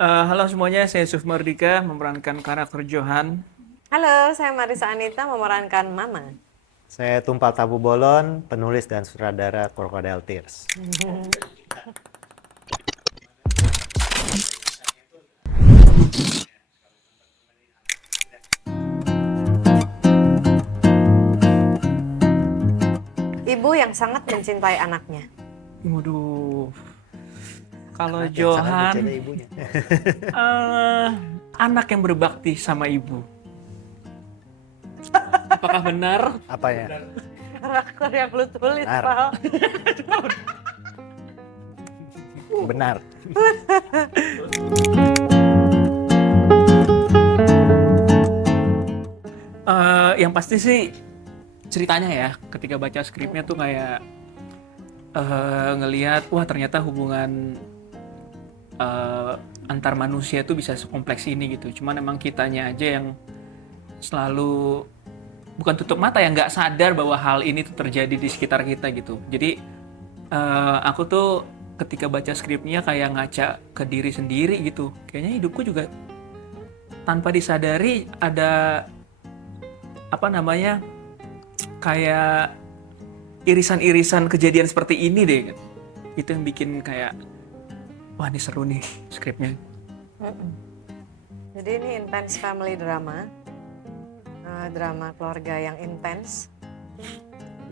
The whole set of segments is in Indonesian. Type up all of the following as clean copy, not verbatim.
Halo semuanya, saya Yusuf Mardika memerankan karakter Johan. Halo, saya Marisa Anita memerankan Mama. Saya Tumpal Tabu Bolon, penulis dan sutradara Crocodile Tears. Ibu yang sangat mencintai anaknya. Waduh, kalau Anak yang sangat Johan, mencintai ibunya. eh, anak yang berbakti sama ibu. Apakah benar? Apanya? Karakter yang lu tulis, Benar. Pal. Benar. Yang pasti sih ceritanya ya, ketika baca skripnya tuh kayak ngelihat, wah ternyata hubungan antar manusia tuh bisa sekompleks ini gitu. Cuman emang kitanya aja yang selalu bukan tutup mata ya, nggak sadar bahwa hal ini tuh terjadi di sekitar kita gitu. Jadi aku tuh ketika baca skripnya kayak ngaca ke diri sendiri gitu. Kayaknya hidupku juga tanpa disadari ada apa namanya kayak irisan-irisan kejadian seperti ini deh. Itu yang bikin kayak wah ini seru nih skripnya. Jadi ini intense family drama. Drama keluarga yang intens.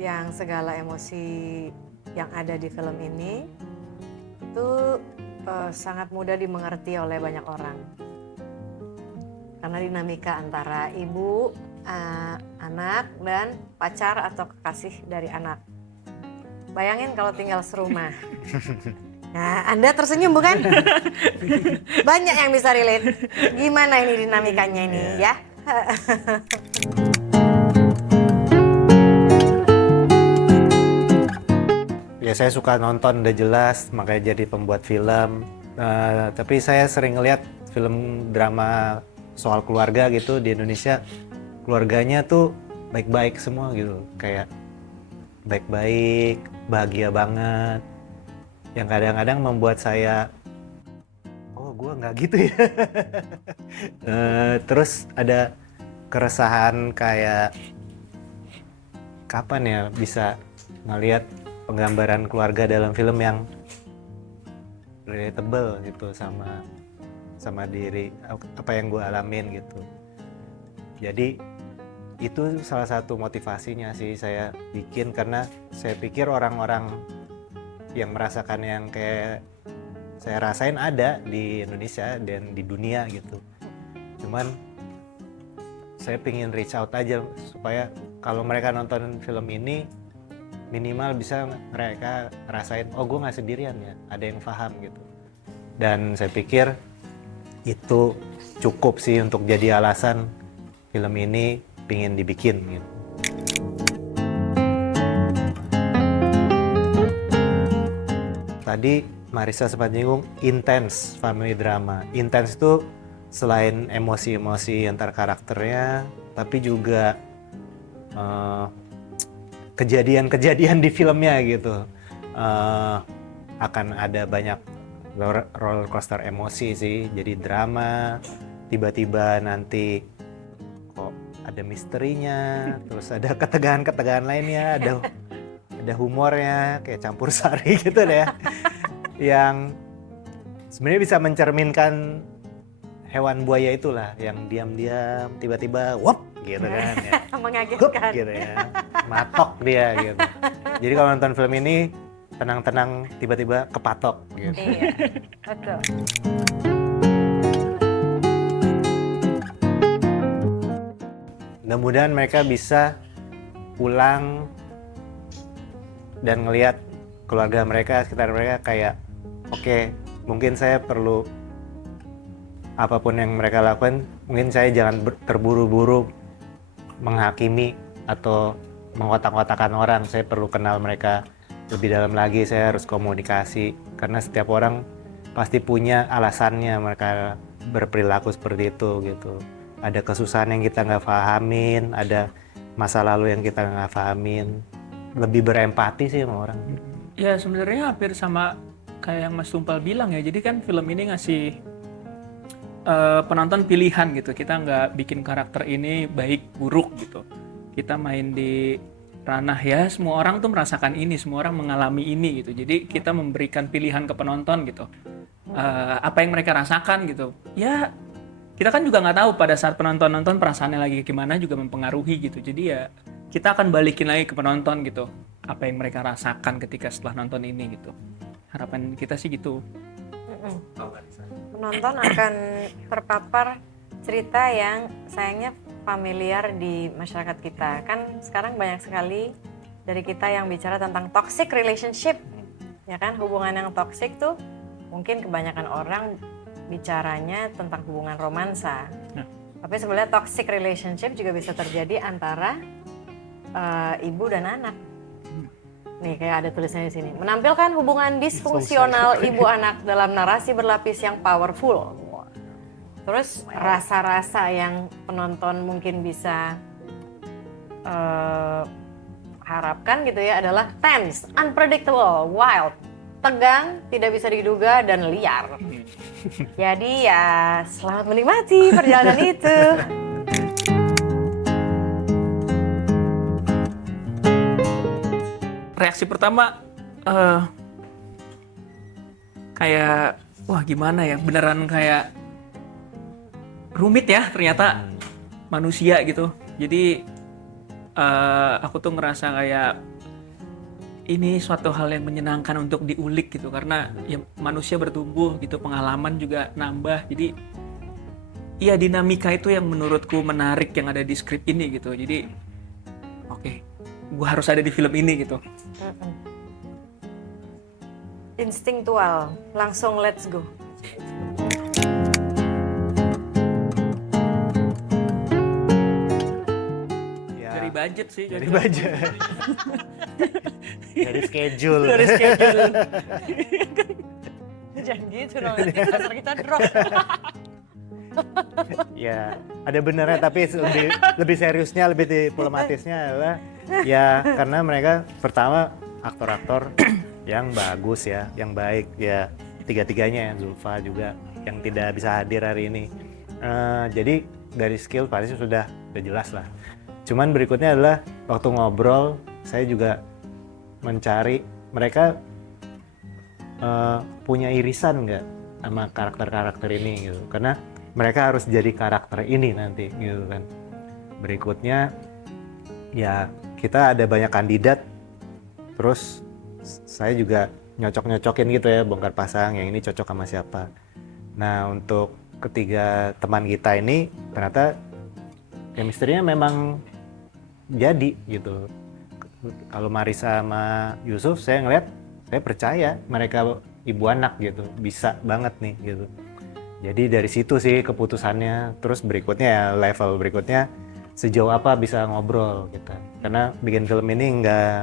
Yang segala emosi yang ada di film ini itu sangat mudah dimengerti oleh banyak orang. Karena dinamika antara ibu, anak, dan pacar atau kekasih dari anak. Bayangin kalau tinggal serumah. Nah, Anda tersenyum bukan? Banyak yang bisa relate. Gimana ini dinamikanya ini ya? Ya saya suka nonton udah jelas, makanya jadi pembuat film. Tapi saya sering ngeliat film drama soal keluarga gitu di Indonesia. Keluarganya tuh baik-baik semua gitu. Kayak baik-baik, bahagia banget. Yang kadang-kadang membuat saya, oh gue nggak gitu ya. Terus ada keresahan kayak kapan ya bisa ngelihat penggambaran keluarga dalam film yang relatable gitu sama diri apa yang gue alamin gitu. Jadi itu salah satu motivasinya sih saya bikin, karena saya pikir orang-orang yang merasakan yang kayak saya rasain ada di Indonesia dan di dunia gitu. Cuman saya pingin reach out aja supaya kalau mereka nonton film ini minimal bisa mereka rasain, oh gue nggak sendirian ya, ada yang paham gitu. Dan saya pikir itu cukup sih untuk jadi alasan film ini pingin dibikin gitu. Tadi Marisa sempat nyinggung intense family drama. Intense itu selain emosi-emosi antar karakternya, tapi juga kejadian-kejadian di filmnya gitu. Akan ada banyak roller coaster emosi sih, jadi drama, tiba-tiba nanti kok ada misterinya, terus ada ketegangan-ketegangan lainnya, ada humornya kayak campur sari gitu deh, yang sebenarnya bisa mencerminkan hewan buaya itulah, yang diam-diam tiba-tiba wop gitu kan ya. Hup, Mengagetkan. gitu ya, matok dia gitu. Jadi kalau nonton film ini tenang-tenang tiba-tiba kepatok gitu. Iya, betul. Mudah-mudahan mereka bisa pulang dan ngelihat keluarga mereka, sekitar mereka kayak oke, mungkin saya perlu apapun yang mereka lakukan, mungkin saya jangan terburu-buru menghakimi atau mengkotak-kotakan orang. Saya perlu kenal mereka lebih dalam lagi, saya harus komunikasi, karena setiap orang pasti punya alasannya mereka berperilaku seperti itu gitu. Ada kesusahan yang kita nggak pahamin, ada masa lalu yang kita nggak pahamin. Lebih berempati sih sama orang. Ya sebenarnya hampir sama kayak yang Mas Tumpal bilang ya. Jadi kan film ini ngasih penonton pilihan gitu. Kita nggak bikin karakter ini baik buruk gitu. Kita main di ranah ya semua orang tuh merasakan ini, semua orang mengalami ini gitu. Jadi kita memberikan pilihan ke penonton gitu. Apa yang mereka rasakan gitu. Ya kita kan juga nggak tahu pada saat penonton nonton perasaannya lagi gimana juga mempengaruhi gitu. Jadi ya kita akan balikin lagi ke penonton gitu. Apa yang mereka rasakan ketika setelah nonton ini gitu. Harapan kita sih gitu. Penonton akan terpapar cerita yang sayangnya familiar di masyarakat kita. Kan sekarang banyak sekali dari kita yang bicara tentang toxic relationship. Ya kan, hubungan yang toxic tuh mungkin kebanyakan orang bicaranya tentang hubungan romansa. Tapi sebenarnya toxic relationship juga bisa terjadi antara ibu dan anak. Nih kayak ada tulisannya di sini. Menampilkan hubungan disfungsional ibu anak dalam narasi berlapis yang powerful. Terus rasa-rasa yang penonton mungkin bisa harapkan gitu ya adalah tense, unpredictable, wild, tegang, tidak bisa diduga, dan liar. Jadi ya selamat menikmati perjalanan itu. Reaksi pertama kayak wah gimana ya, beneran kayak rumit ya ternyata manusia gitu. Jadi aku tuh ngerasa kayak ini suatu hal yang menyenangkan untuk diulik gitu, karena ya manusia bertumbuh gitu, pengalaman juga nambah. Jadi iya dinamika itu yang menurutku menarik yang ada di skrip ini gitu. Jadi oke, gua harus ada di film ini gitu. Instinktual, langsung let's go. Dari budget sih. Dari budget. Dari schedule. Dari schedule. Jangan gitu dong, nanti pasar kita drop. Ya, ada benernya tapi lebih seriusnya, lebih diplomatisnya adalah ya karena mereka pertama aktor-aktor yang bagus ya, yang baik ya, tiga-tiganya ya, Zulfa juga yang tidak bisa hadir hari ini. Jadi dari skill pasti sudah jelas lah. Cuman berikutnya adalah waktu ngobrol saya juga mencari mereka punya irisan nggak sama karakter-karakter ini gitu, karena mereka harus jadi karakter ini nanti gitu kan. Berikutnya ya kita ada banyak kandidat, terus saya juga nyocok-nyocokin gitu ya, bongkar pasang yang ini cocok sama siapa. Nah untuk ketiga teman kita ini ternyata chemistry-nya memang jadi gitu. Kalau Marisa sama Yusuf saya ngeliat, saya percaya mereka ibu anak gitu, bisa banget nih gitu. Jadi dari situ sih keputusannya. Terus berikutnya ya level berikutnya sejauh apa bisa ngobrol kita. Karena bikin film ini nggak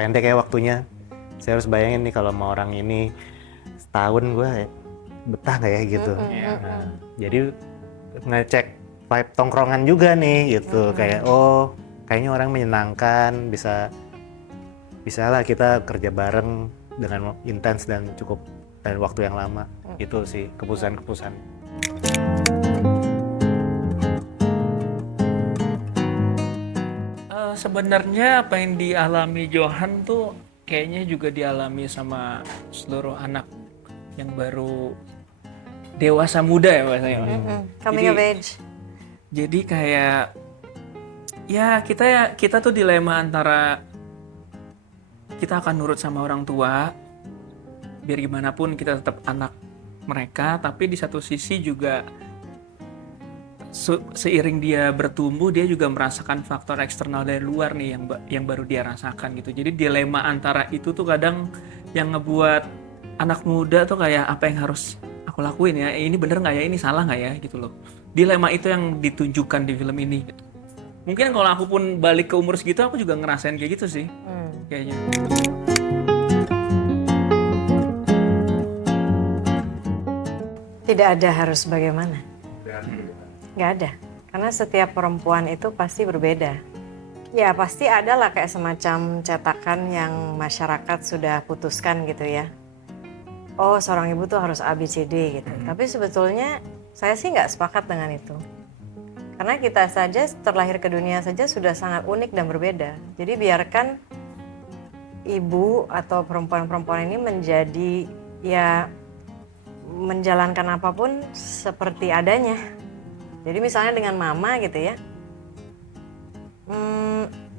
pendek ya waktunya. Saya harus bayangin nih kalau sama orang ini setahun gue betah nggak ya gitu. Nah, jadi ngecek vibe tongkrongan juga nih gitu. Kayak oh kayaknya orang menyenangkan, bisa lah kita kerja bareng dengan intens dan cukup dan waktu yang lama. Itu sih keputusan-keputusan. Sebenarnya apa yang dialami Johan tuh kayaknya juga dialami sama seluruh anak yang baru dewasa muda ya bahasanya. Coming of age. Jadi kayak ya kita tuh dilema antara kita akan nurut sama orang tua biar gimana pun kita tetap anak mereka, tapi di satu sisi juga seiring dia bertumbuh dia juga merasakan faktor eksternal dari luar nih yang baru dia rasakan gitu. Jadi dilema antara itu tuh kadang yang ngebuat anak muda tuh kayak apa yang harus aku lakuin ya, ini bener nggak ya, ini salah nggak ya gitu loh. Dilema itu yang ditunjukkan di film ini gitu. Mungkin kalau aku pun balik ke umur segitu aku juga ngerasain kayak gitu sih kayaknya. Tidak ada harus bagaimana. Nggak ada. Karena setiap perempuan itu pasti berbeda. Ya pasti ada lah kayak semacam cetakan yang masyarakat sudah putuskan gitu ya. Oh seorang ibu tuh harus A, B, C, D gitu. Tapi sebetulnya Saya sih nggak sepakat dengan itu. Karena kita saja terlahir ke dunia saja sudah sangat unik dan berbeda. Jadi biarkan ibu atau perempuan-perempuan ini menjadi ya menjalankan apapun seperti adanya. Jadi misalnya dengan mama gitu ya.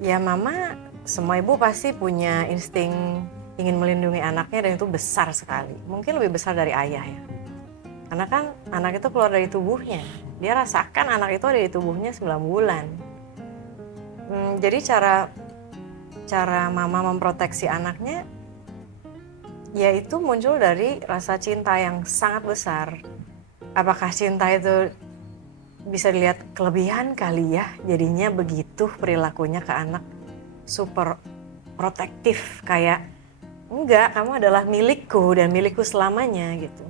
Ya mama, semua ibu pasti punya insting ingin melindungi anaknya dan itu besar sekali. Mungkin lebih besar dari ayah ya. Karena kan anak itu keluar dari tubuhnya. Dia rasakan anak itu ada di tubuhnya 9 bulan. Jadi cara mama memproteksi anaknya yaitu muncul dari rasa cinta yang sangat besar. Apakah cinta itu bisa dilihat kelebihan kali ya, jadinya begitu perilakunya ke anak, super protektif, kayak enggak, kamu adalah milikku dan milikku selamanya gitu.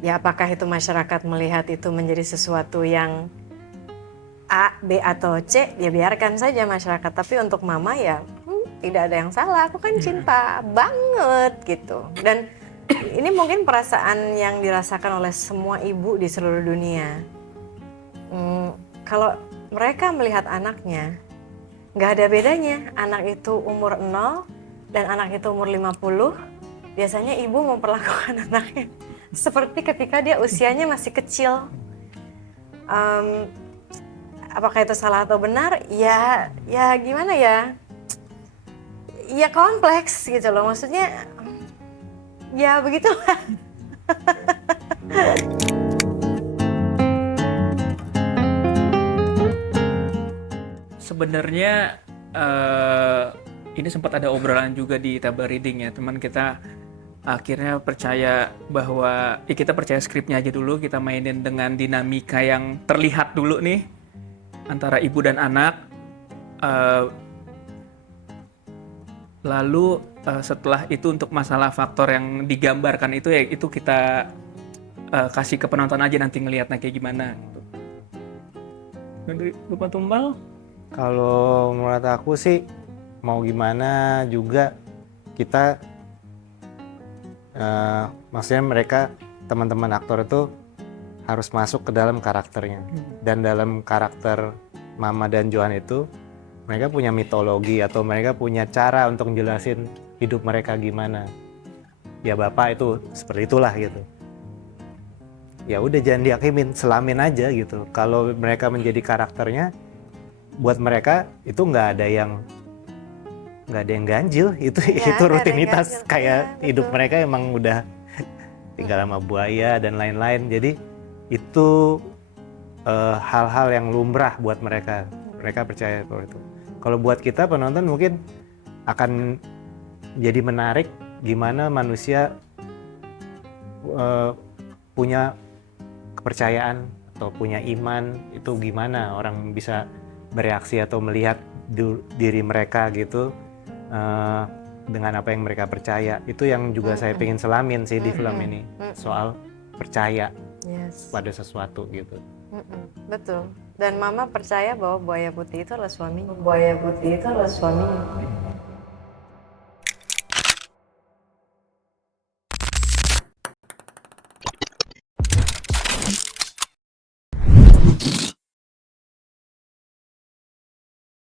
Ya apakah itu masyarakat melihat itu menjadi sesuatu yang A, B atau C, ya biarkan saja masyarakat. Tapi untuk mama ya tidak ada yang salah, aku kan cinta banget gitu. Dan ini mungkin perasaan yang dirasakan oleh semua ibu di seluruh dunia. Kalau mereka melihat anaknya, nggak ada bedanya. Anak itu umur 0 dan anak itu umur 50, biasanya ibu memperlakukan anaknya seperti ketika dia usianya masih kecil. Apakah itu salah atau benar? Ya gimana ya? Ya kompleks gitu loh, maksudnya ya begitulah. Sebenarnya ini sempat ada obrolan juga di table reading ya, teman kita akhirnya percaya bahwa kita percaya skripnya aja dulu, kita mainin dengan dinamika yang terlihat dulu nih antara ibu dan anak. Lalu setelah itu untuk masalah faktor yang digambarkan itu ya itu kita kasih ke penonton aja nanti ngelihatnya kayak gimana gitu. Dari Bapak Tumbal? Kalau menurut aku sih mau gimana juga kita maksudnya mereka teman-teman aktor itu harus masuk ke dalam karakternya. Dan dalam karakter Mama dan Johan itu mereka punya mitologi atau mereka punya cara untuk jelasin hidup mereka gimana. Ya Bapak itu seperti itulah gitu. Ya udah jangan dihakimin, selamin aja gitu. Kalau mereka menjadi karakternya, buat mereka itu nggak ada yang ganjil, itu Ya, itu rutinitas ganjil. kayak Ya, hidup betul. mereka emang udah tinggal sama buaya dan lain-lain. Jadi itu hal-hal yang lumrah buat mereka. Mereka percaya kalau itu. Kalau buat kita penonton mungkin akan jadi menarik gimana manusia punya kepercayaan atau punya iman, itu gimana orang bisa bereaksi atau melihat diri mereka gitu dengan apa yang mereka percaya. Itu yang juga saya pengen selamin sih di film ini, soal percaya pada sesuatu gitu. Betul. Dan Mama percaya bahwa buaya putih itu adalah suaminya. Buaya putih itu adalah suaminya.